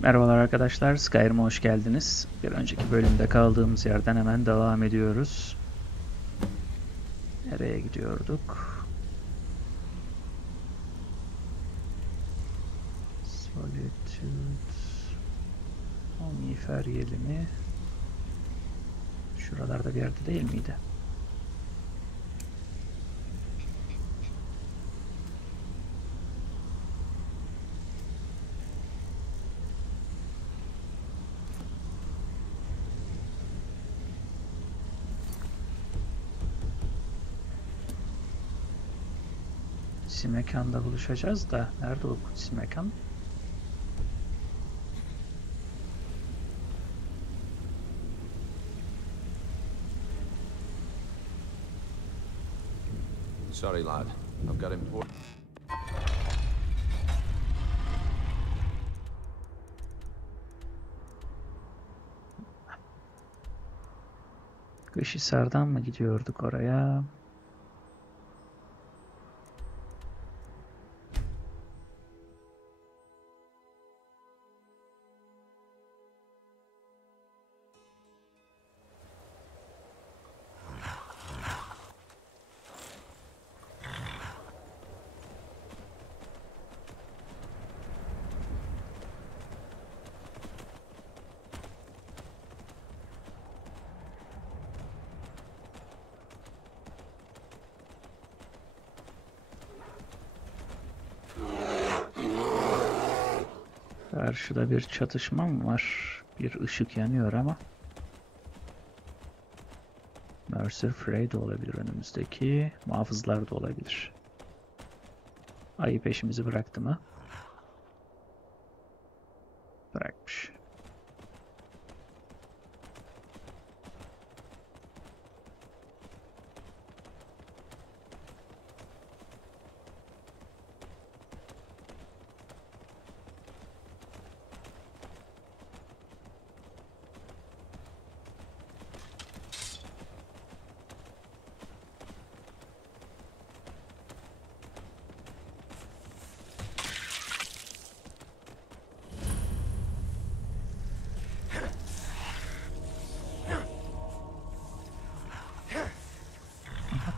Merhabalar arkadaşlar, Skyrim'e hoş geldiniz. Bir önceki bölümde kaldığımız yerden hemen devam ediyoruz. Nereye gidiyorduk? Solitude. Miğfer yeli mi? Şuralarda bir yerde değil miydi? Kutsi mekanda buluşacağız da nerede o kutsi mekan? Sorry, lad. I've got important. Kışhisar'dan mı gidiyorduk oraya? Karşıda bir çatışma mı var? Bir ışık yanıyor ama. Mercer Frey de olabilir önümüzdeki. Muhafızlar da olabilir. Ayı peşimizi bıraktı mı? Bırakmış.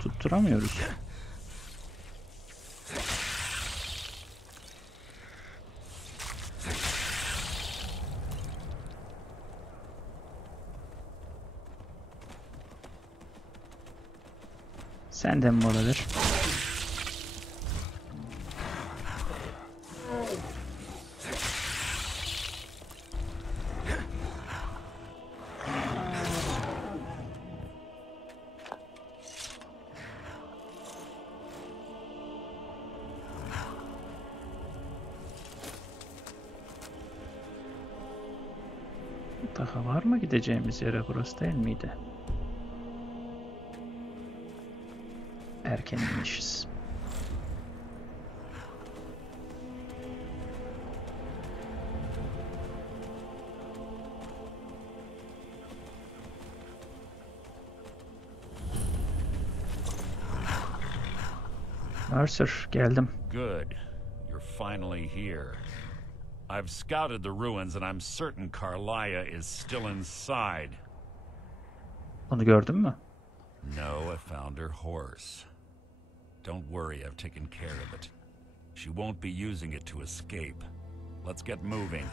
Tutturamıyoruz. Senden mi olabilir? Daha var mı gideceğimiz yere, burası değil miydi? Erken inmişiz. Mercer, geldim. Good. You're finally here. I've scouted the ruins and I'm certain Karliah is still inside. Onu gördün mü? No, I found her horse. Don't worry, I've taken care of it. She won't be using it to escape. Let's get moving.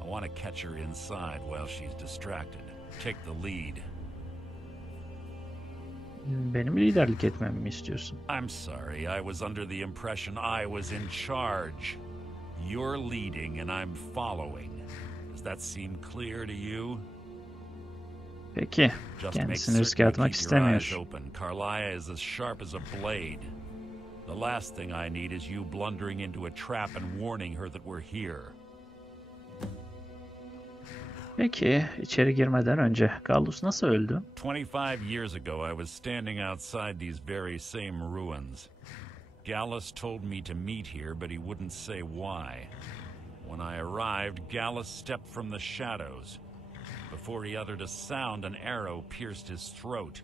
I want to catch her inside while she's distracted. Take the lead. Benim liderlik etmemi mi istiyorsun? I'm sorry, I was under the impression I was in charge. You're leading and I'm following. Does that seem clear to you? Peki, kendisini riske atmak istemiyor. Karliah is as sharp as a blade. The last thing I need is you blundering into a trap and warning her that we're here. Peki, içeri girmeden önce Gallus nasıl öldü? 25 years ago I was standing outside these very same ruins. Gallus told me to meet here, but he wouldn't say why. When I arrived, Gallus stepped from the shadows. Before he uttered a sound, an arrow pierced his throat.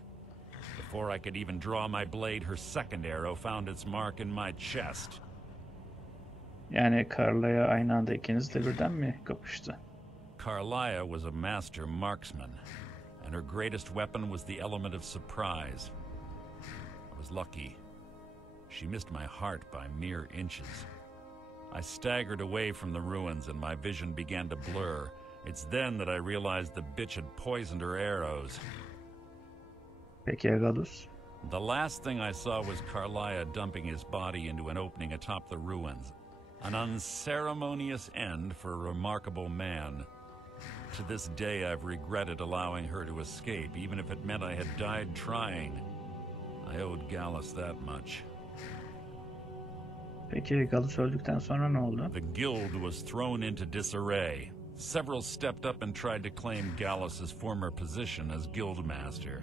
Before I could even draw my blade, her second arrow found its mark in my chest. Yani Karliah aynı anda ikiniz de birden mi kapıştı? Karliah was a master marksman, and her greatest weapon was the element of surprise. I was lucky. She missed my heart by mere inches. I staggered away from the ruins and my vision began to blur. It's then that I realized the bitch had poisoned her arrows. Peki ya Galus? The last thing I saw was Karliah dumping his body into an opening atop the ruins. An unceremonious end for a remarkable man. To this day, I've regretted allowing her to escape, even if it meant I had died trying. I owed Gallus that much. Peki Galus öldükten sonra ne oldu? The guild was thrown into disarray. Several stepped up and tried to claim Gallus's former position as guildmaster.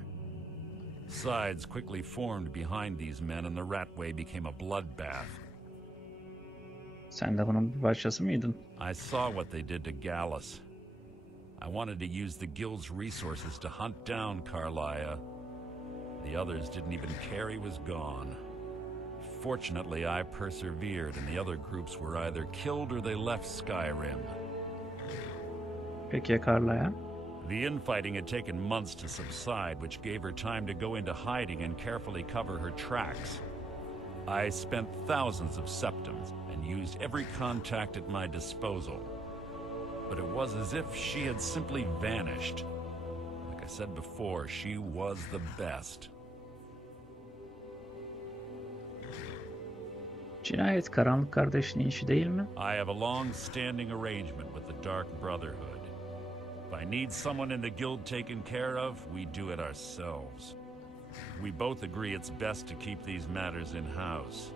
Sides quickly formed behind these men and the Ratway became a bloodbath. Sen de bunun bir parçası mıydın? I saw what they did to Gallus. I wanted to use the guild's resources to hunt down Karliah. The others didn't even care he was gone. Fortunately, I persevered and the other groups were either killed or they left Skyrim. Peki ya Karliah? The infighting had taken months to subside, which gave her time to go into hiding and carefully cover her tracks. I spent thousands of septims and used every contact at my disposal. But it was as if she had simply vanished. Like I said before, she was the best. Cinayet karanlık kardeşinin işi değil mi? I have a long-standing arrangement with the Dark Brotherhood. If I need someone in the guild taken care of, we do it ourselves. We both agree it's best to keep these matters in-house.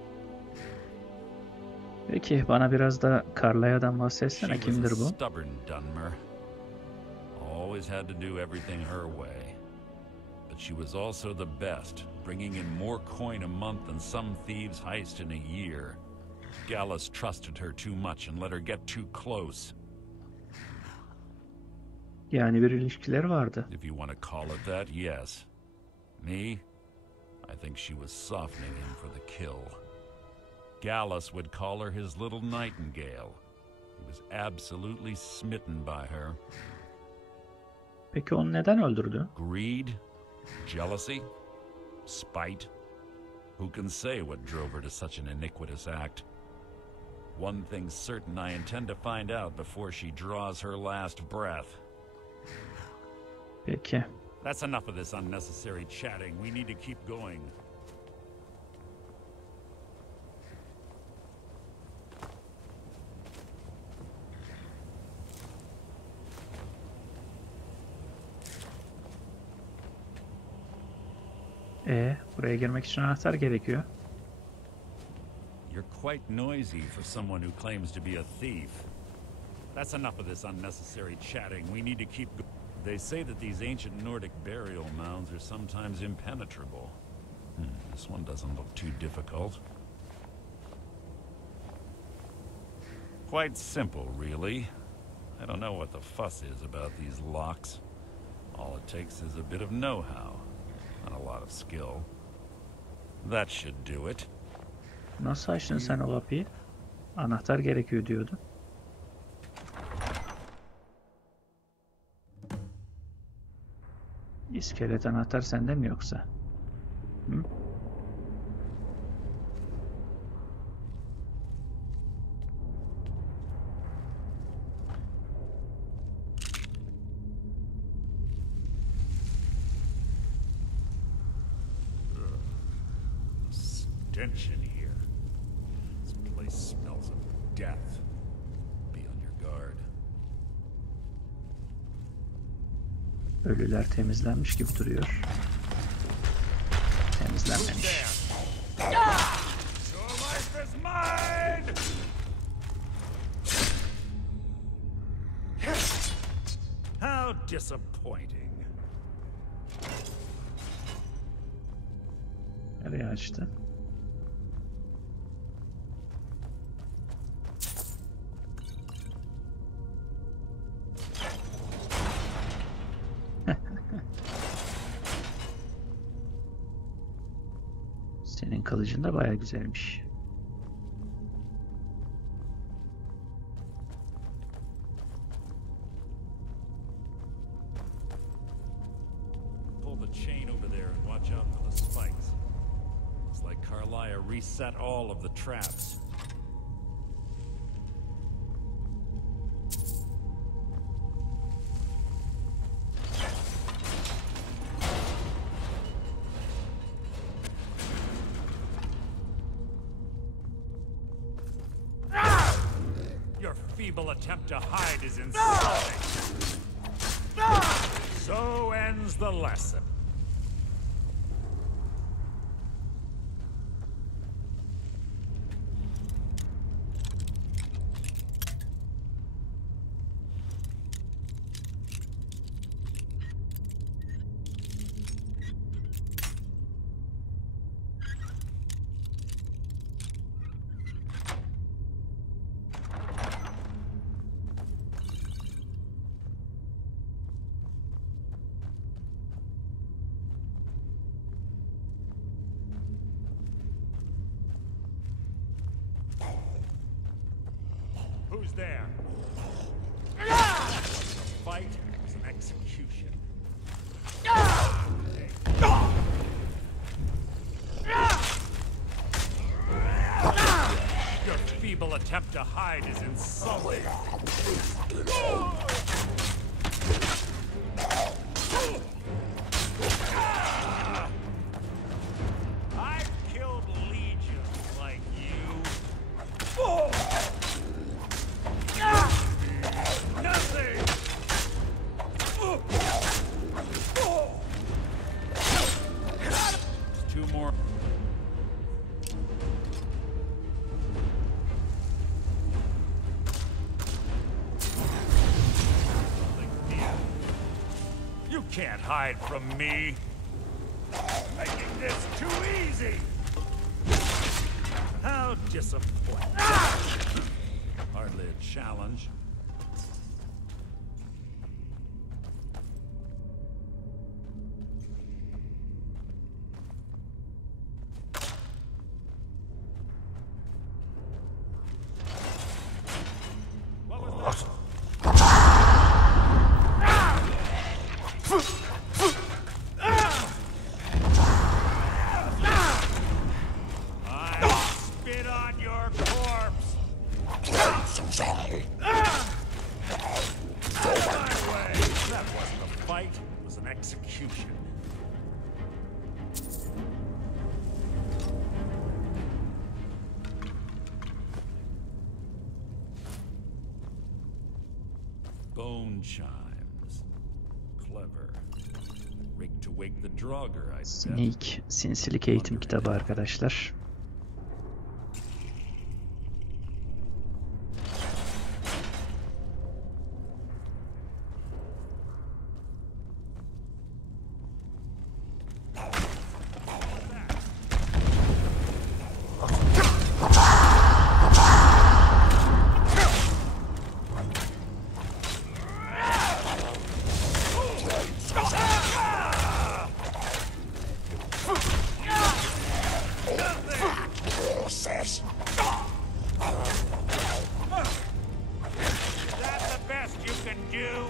Peki bana biraz da Karliah'dan bahsetsene. She was Kimdir a bu? stubborn Dunmer. Always had to do everything her way. But she was also the best, bringing in more coin a month than some thieves heist in a year. Gallus trusted her too much and let her get too close. Yani bir ilişkileri vardı. If you want to call it that, yes. Me? I think she was softening him for the kill. Gallus would call her his little nightingale. He was absolutely smitten by her. Peki onu neden öldürdü? Greed? Jealousy? Spite? Who can say what drove her to such an iniquitous act? One thing's certain, I intend to find out before she draws her last breath. Peki. That's enough of this unnecessary chatting. We need to keep going. Buraya girmek için anahtar gerekiyor. You're quite noisy for someone who claims to be a thief. That's enough of this unnecessary chatting. We need to keep going. They say that these ancient Nordic burial mounds are sometimes impenetrable. This one doesn't look too difficult. Quite simple, really. I don't know what the fuss is about these locks. All it takes is a bit of know-how, and a lot of skill. That should do it. Nasıl açtın sen o kapıyı? Anahtar gerekiyor diyordu. İskelet anahtar sende mi yoksa? Hı? Stench in here. This place smells of death. Be on your guard. Ölüler temizlenmiş gibi duruyor. Temizlenmemiş. Your life is mine! How disappointing. Nereye açtı? Senin kılıcın da bayağı güzelmiş. chain over there and watch out for the spikes. Looks like Karliah reset all of the traps. Your feeble attempt to hide is insulting. So ends the lesson. Who's there? The fight was an execution. Your feeble attempt to hide is insulting. I've killed legions like you. Nothing! Two more. You can't hide from me. Making this too easy. How disappointing. Hardly a challenge. What was that? I spit on your corpse. My way. That wasn't a fight, it was an execution. Bone chimes. Clever. Rigged to wake the Draugr, I bet. Sneak, sinsilik eğitim kitabı arkadaşlar. Is that the best you can do?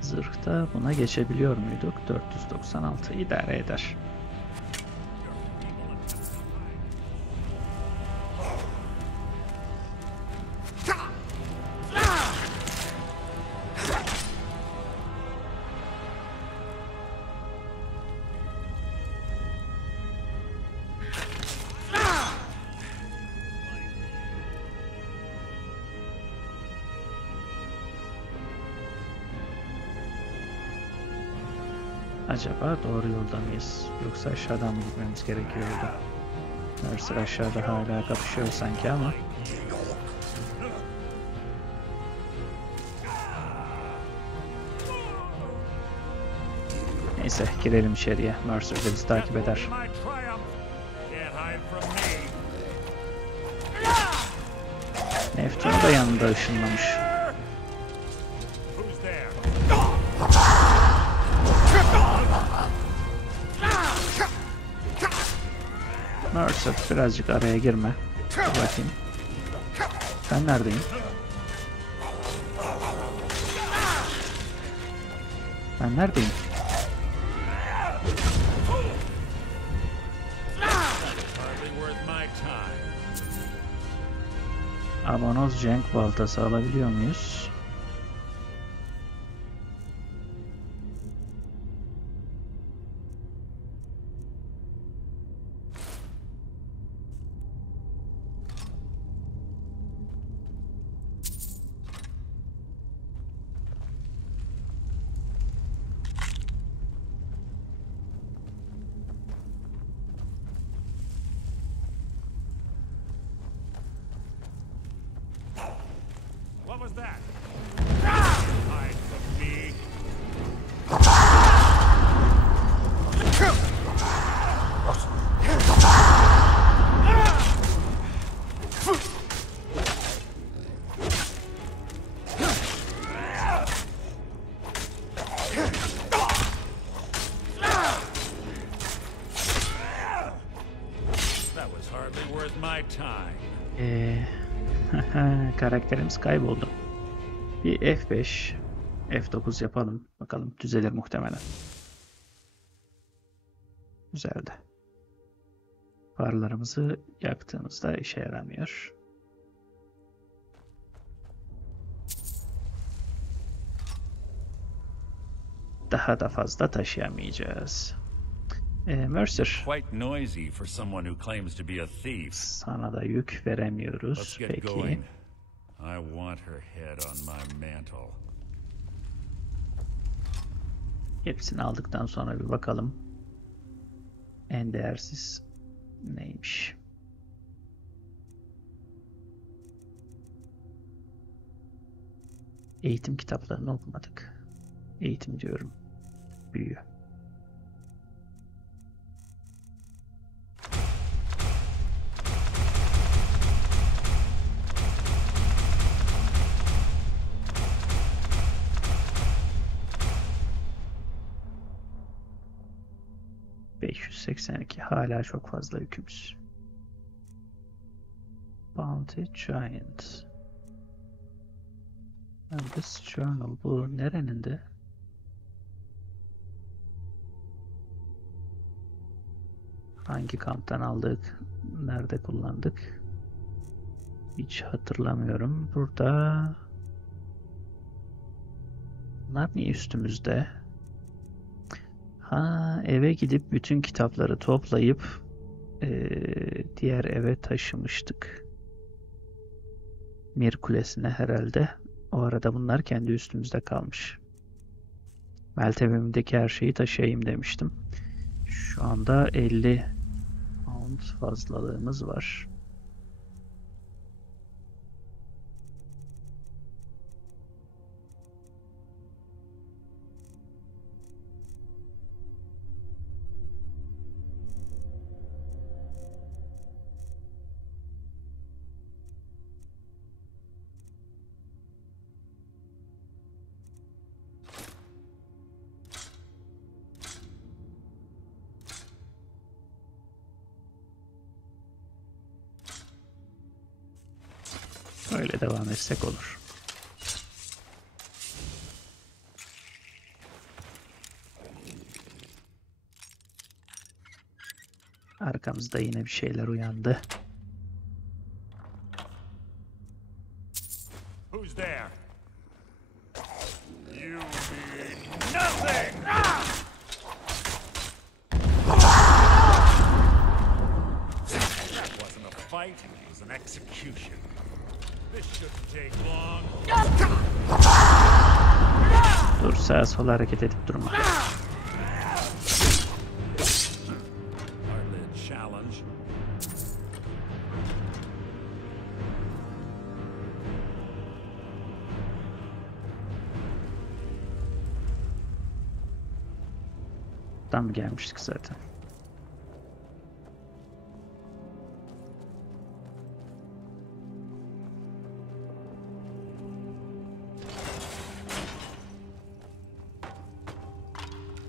Zırhta buna geçebiliyor muyduk? 496 idare eder. Acaba doğru yolda mıyız? Yoksa aşağıdan mı gitmemiz gerekiyordu? Mercer aşağıda hala kapışıyor sanki ama. Neyse girelim içeriye. Mercer de bizi takip eder. Neptun da yanında ışınlamış. Mercer birazcık araya girme. Dur bakayım. Ben neredeyim? Ben neredeyim? Abonoz Cenk baltası alabiliyor muyuz? What was that? Hide from me. That was hardly worth my time. Karakterimiz kayboldu. Bir F5, F9 yapalım. Bakalım düzelir muhtemelen. Güzeldi. Farlarımızı yaktığımızda işe yaramıyor. Daha da fazla taşıyamayacağız. Mercer. Quite noisy for someone who claims to be a thief. Sana da yük veremiyoruz. Let's get Peki. going. I want her head on my mantle. Hepsini aldıktan sonra bir bakalım. En değersiz neymiş? Eğitim kitaplarını okumadık. Eğitim diyorum. Büyü. ...582 hala çok fazla yükümüz. Bounty Giant. This Journal bu nerenin de? Hangi kamptan aldık? Nerede kullandık? Hiç hatırlamıyorum. Burada... Bunlar niye üstümüzde? Ha, eve gidip bütün kitapları toplayıp diğer eve taşımıştık. Mir Kulesi'ne herhalde. O arada bunlar kendi üstümüzde kalmış. Meltemimdeki her şeyi taşıyayım demiştim. Şu anda 50 pound fazlalığımız var. Öyle devam etsek olur. Arkamızda yine bir şeyler uyandı. Who's there? You mean nothing! That wasn't a fight, it was an execution. This shouldn't take long. Dur, sağa sola hareket edip durma. Hardly a challenge. Buradan mı gelmiştik zaten?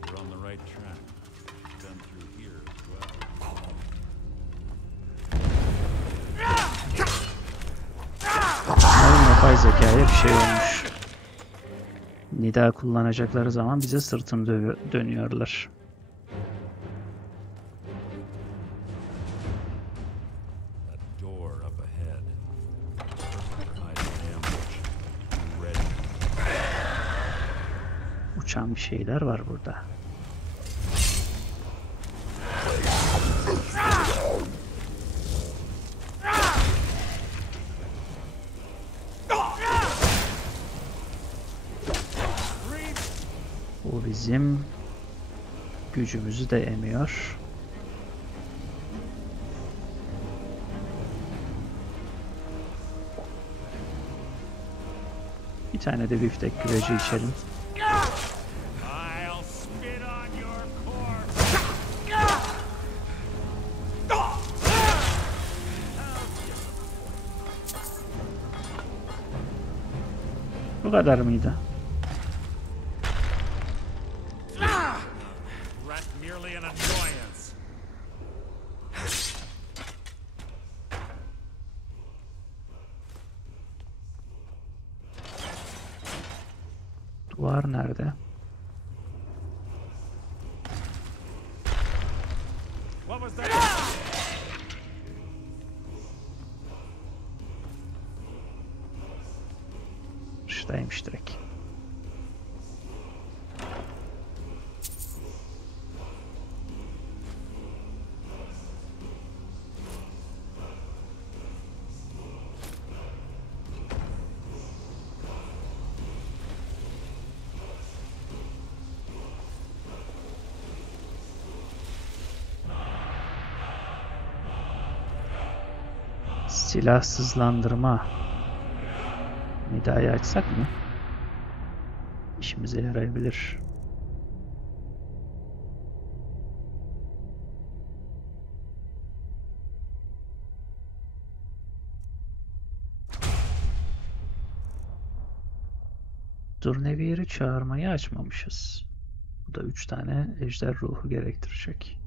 We're on the right track. Done through here as well. şey olmuş. Nida kullanacakları zaman bize sırtını dönüyorlar. Uçan bir şeyler var burada. Bu bizim gücümüzü de emiyor. Bir tane de biftek güveci içelim. Bu kadar mıydı? Duvar nerede? Şuradaymış direkt. Silahsızlandırma. Nida'yı açsak mı? İşimize yarayabilir. Durnevier'i çağırmayı açmamışız. Bu da 3 tane ejder ruhu gerektirecek.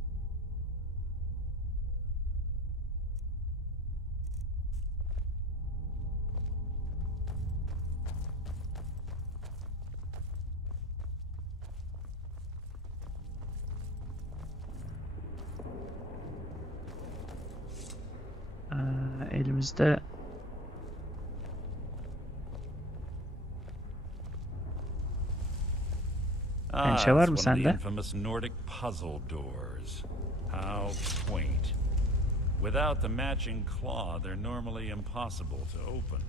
Elimizde pençe var mı sende? Infamous Nordic puzzle doors. How quaint. Without the matching claw, they're normally impossible to open.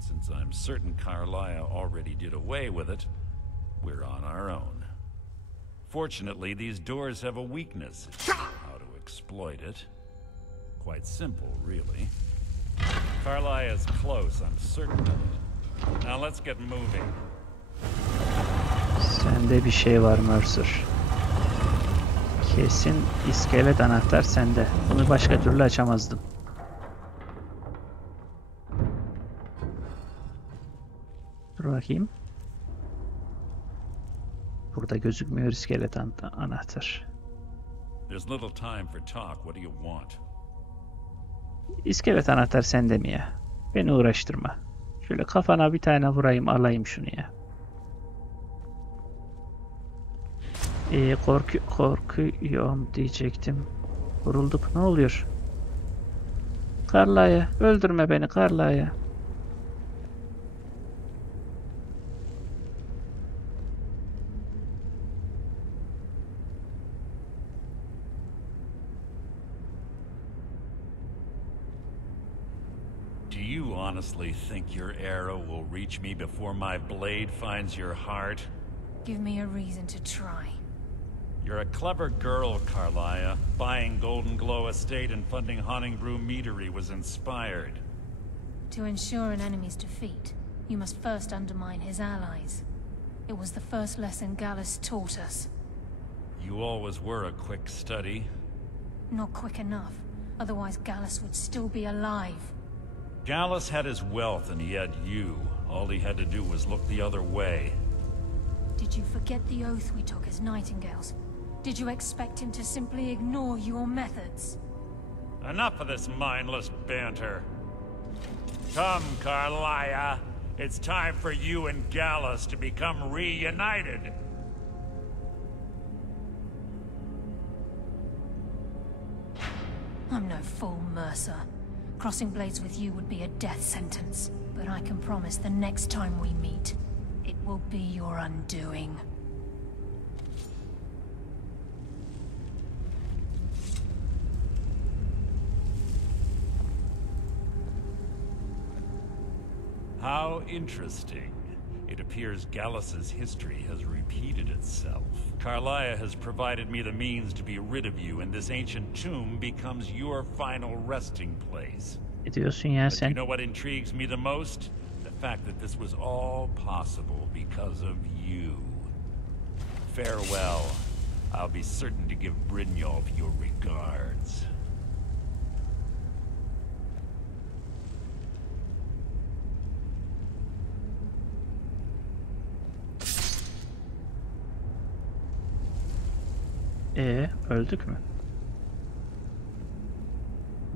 Since I'm certain Karliah already did away with it, we're on our own. Fortunately, these doors have a weakness. If you know how to exploit it. Quite simple, really. Karliah is close, I'm certain of it. Now let's get moving. Sende bir şey var Mercer. Kesin iskelet anahtar sende. Bunu başka türlü açamazdım. Dur bakayım. Burada gözükmüyor iskelet anahtar. There's little time for talk. What do you want? İskelet anahtar sende mi ya? Beni uğraştırma. Şöyle kafana bir tane vurayım, alayım şunu ya. Korkuyorum diyecektim. Vurulduk. Ne oluyor? Karliah, öldürme beni Karliah. Do you honestly think your arrow will reach me before my blade finds your heart? Give me a reason to try. You're a clever girl, Karliah. Buying Golden Glow Estate and funding Honningbrew Meadery was inspired. To ensure an enemy's defeat, you must first undermine his allies. It was the first lesson Gallus taught us. You always were a quick study. Not quick enough, otherwise Gallus would still be alive. Gallus had his wealth and he had you. All he had to do was look the other way. Did you forget the oath we took as Nightingales? Did you expect him to simply ignore your methods? Enough of this mindless banter. Come, Karliah. It's time for you and Gallus to become reunited. I'm no fool, Mercer. Crossing blades with you would be a death sentence. But I can promise the next time we meet, it will be your undoing. How interesting. It appears Gallus's history has repeated itself. Karliah has provided me the means to be rid of you, and this ancient tomb becomes your final resting place. Ne diyorsun ya But sen? you know what intrigues me the most? The fact that this was all possible because of you. Farewell. I'll be certain to give Brynjolf your regards. Öldük mü?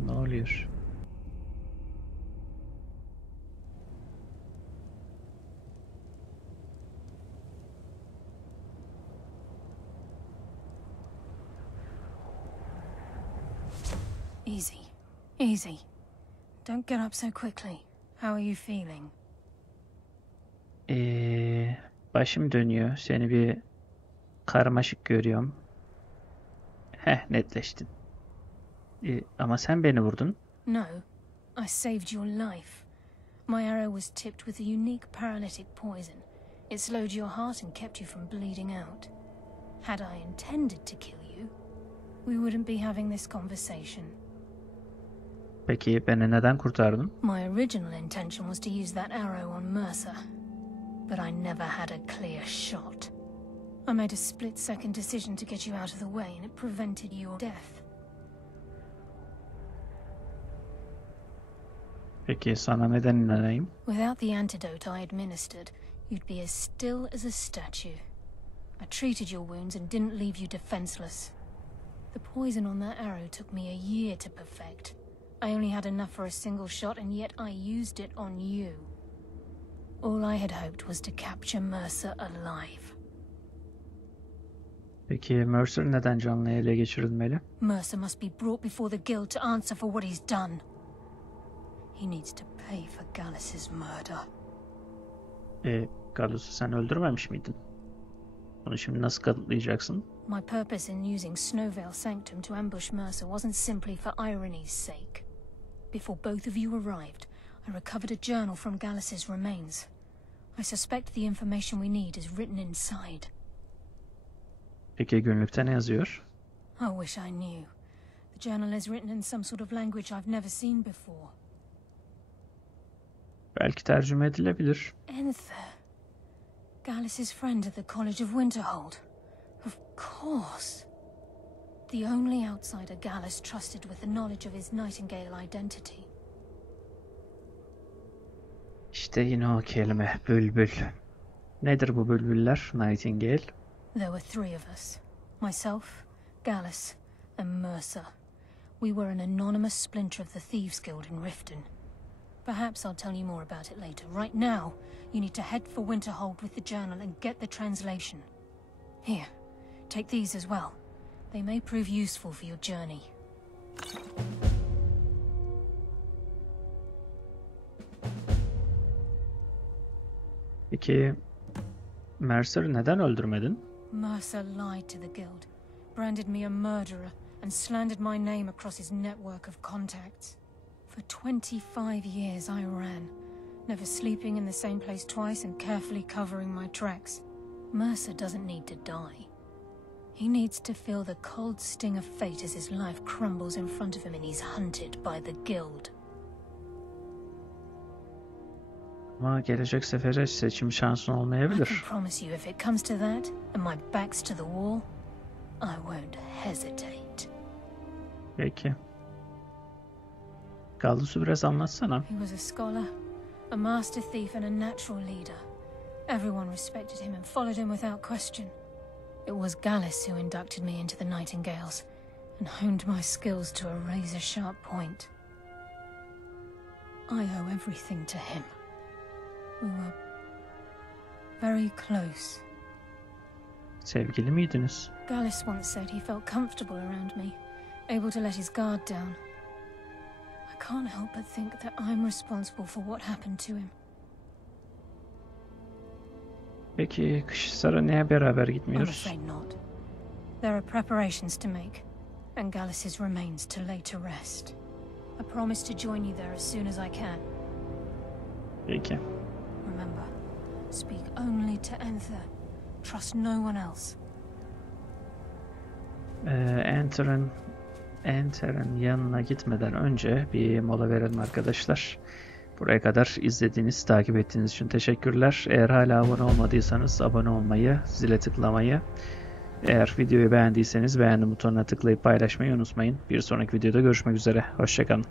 Ne oluyor? Easy. Easy. Don't get up so quickly. How are you feeling? Başım dönüyor. Seni bir karmaşık görüyorum. Netleştin. Ama sen beni vurdun. No. I saved your life. My arrow was tipped with a unique paralytic poison. It slowed your heart and kept you from bleeding out. Had I intended to kill you, we wouldn't be having this conversation. Peki beni neden kurtardın? My original intention was to use that arrow on Mercer, but I never had a clear shot. I made a split-second decision to get you out of the way, and it prevented your death. Peki sana neden inanayım? Without the antidote I administered, you'd be as still as a statue. I treated your wounds and didn't leave you defenseless. The poison on that arrow took me a year to perfect. I only had enough for a single shot, and yet I used it on you. All I had hoped was to capture Mercer alive. Peki Mercer neden canlı ele geçirilmeli? Mercer must be brought before the guild to answer for what he's done. He needs to pay for Gallus's murder. Gallus'u sen öldürmemiş miydin? Bunu şimdi nasıl kanıtlayacaksın? My purpose in using Snowvale Sanctum to ambush Mercer wasn't simply for irony's sake. Before both of you arrived, I recovered a journal from Gallus's remains. I suspect the information we need is written inside. Peki günlükte ne yazıyor? I wish I knew. The journal is written in some sort of language I've never seen before. Belki tercüme edilebilir. Enther. Gallus's friend at the College of Winterhold. Of course. The only outsider Gallus trusted with the knowledge of his Nightingale identity. İşte yine o kelime, bülbül. Nedir bu bülbüller, Nightingale? There were three of us. Myself, Gallus, and Mercer. We were an anonymous splinter of the Thieves Guild in Riften. Perhaps I'll tell you more about it later. Right now, you need to head for Winterhold with the journal and get the translation. Here, take these as well. They may prove useful for your journey. Peki Mercer'ı neden öldürmedin? Mercer lied to the guild, branded me a murderer, and slandered my name across his network of contacts. For 25 years I ran, never sleeping in the same place twice and carefully covering my tracks. Mercer doesn't need to die. He needs to feel the cold sting of fate as his life crumbles in front of him and he's hunted by the guild. Ama gelecek sefere seçim şansın I can olmayabilir. promise you if it comes to that, and my back's to the wall, I won't hesitate. Peki. Gallus'u biraz anlatsana. He was a scholar, a master thief and a natural leader. Everyone respected him and followed him without question. It was Gallus who inducted me into the Nightingales and honed my skills to a razor-sharp point. I owe everything to him. We were very close. Sevgili miydiniz? Gallus once said he felt comfortable around me, able to let his guard down. I can't help but think that I'm responsible for what happened to him. Peki Kışsar'a niye beraber I'm gitmiyoruz? afraid not. There are preparations to make, and Gallus's remains to lay to rest. I promise to join you there as soon as I can. Peki. Remember, speak only to Enther. Trust no one else. Enter'ın yanına gitmeden önce bir mola verelim arkadaşlar. Buraya kadar izlediğiniz, takip ettiğiniz için teşekkürler. Eğer hala abone olmadıysanız abone olmayı, zile tıklamayı, eğer videoyu beğendiyseniz beğendim butonuna tıklayıp paylaşmayı unutmayın. Bir sonraki videoda görüşmek üzere. Hoşça kalın.